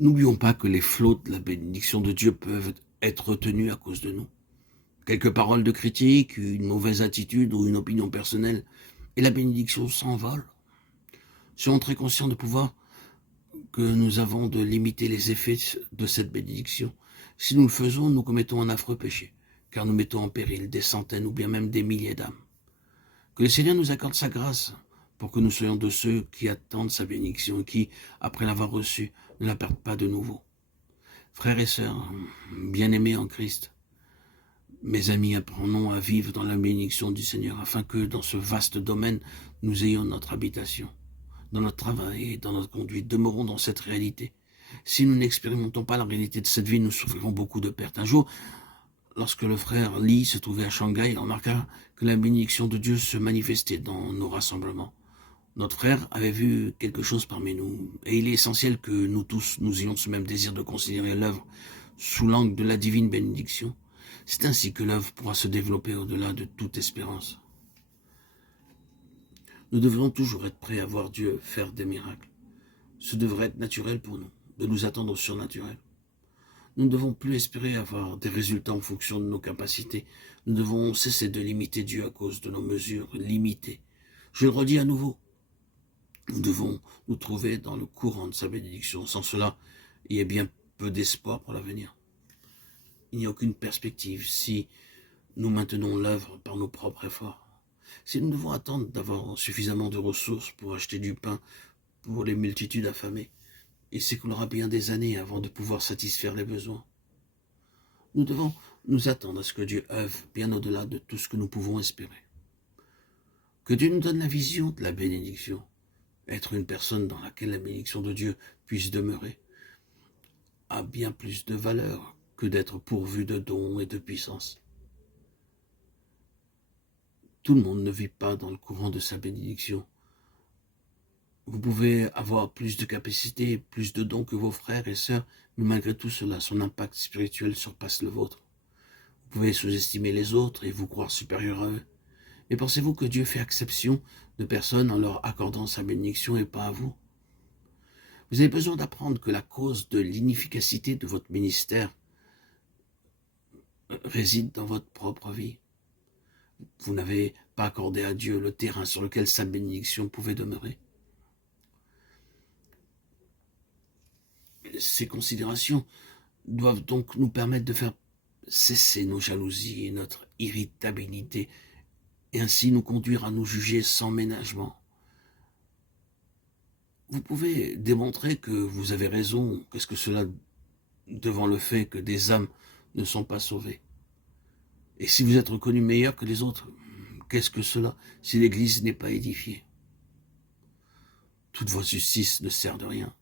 N'oublions pas que les flots de la bénédiction de Dieu peuvent être retenus à cause de nous. Quelques paroles de critique, une mauvaise attitude ou une opinion personnelle, et la bénédiction s'envole. Soyons très conscients du pouvoir que nous avons de limiter les effets de cette bénédiction. Si nous le faisons, nous commettons un affreux péché, car nous mettons en péril des centaines ou bien même des milliers d'âmes. Que le Seigneur nous accorde sa grâce pour que nous soyons de ceux qui attendent sa bénédiction et qui, après l'avoir reçue, ne la perdent pas de nouveau. Frères et sœurs, bien-aimés en Christ, mes amis, apprenons à vivre dans la bénédiction du Seigneur, afin que dans ce vaste domaine, nous ayons notre habitation. Dans notre travail et dans notre conduite, demeurons dans cette réalité. Si nous n'expérimentons pas la réalité de cette vie, nous souffrirons beaucoup de pertes. Un jour, lorsque le frère Li se trouvait à Shanghai, il remarqua que la bénédiction de Dieu se manifestait dans nos rassemblements. Notre frère avait vu quelque chose parmi nous, et il est essentiel que nous tous, nous ayons ce même désir de considérer l'œuvre sous l'angle de la divine bénédiction. C'est ainsi que l'œuvre pourra se développer au-delà de toute espérance. Nous devrons toujours être prêts à voir Dieu faire des miracles. Ce devrait être naturel pour nous, de nous attendre au surnaturel. Nous ne devons plus espérer avoir des résultats en fonction de nos capacités. Nous devons cesser de limiter Dieu à cause de nos mesures limitées. Je le redis à nouveau. Nous devons nous trouver dans le courant de sa bénédiction. Sans cela, il y a bien peu d'espoir pour l'avenir. Il n'y a aucune perspective si nous maintenons l'œuvre par nos propres efforts. Si nous devons attendre d'avoir suffisamment de ressources pour acheter du pain pour les multitudes affamées, il s'écoulera bien des années avant de pouvoir satisfaire les besoins. Nous devons nous attendre à ce que Dieu œuvre bien au-delà de tout ce que nous pouvons espérer. Que Dieu nous donne la vision de la bénédiction, être une personne dans laquelle la bénédiction de Dieu puisse demeurer, a bien plus de valeur que d'être pourvu de dons et de puissance. Tout le monde ne vit pas dans le courant de sa bénédiction. Vous pouvez avoir plus de capacités, plus de dons que vos frères et sœurs, mais malgré tout cela, son impact spirituel surpasse le vôtre. Vous pouvez sous-estimer les autres et vous croire supérieur à eux. Mais pensez-vous que Dieu fait exception de personnes en leur accordant sa bénédiction et pas à vous? Vous avez besoin d'apprendre que la cause de l'inefficacité de votre ministère réside dans votre propre vie. Vous n'avez pas accordé à Dieu le terrain sur lequel sa bénédiction pouvait demeurer. Ces considérations doivent donc nous permettre de faire cesser nos jalousies et notre irritabilité, et ainsi nous conduire à nous juger sans ménagement. Vous pouvez démontrer que vous avez raison, qu'est-ce que cela devant le fait que des âmes ne sont pas sauvées. Et si vous êtes reconnu meilleur que les autres, qu'est-ce que cela si l'Église n'est pas édifiée? Toute votre justice ne sert de rien.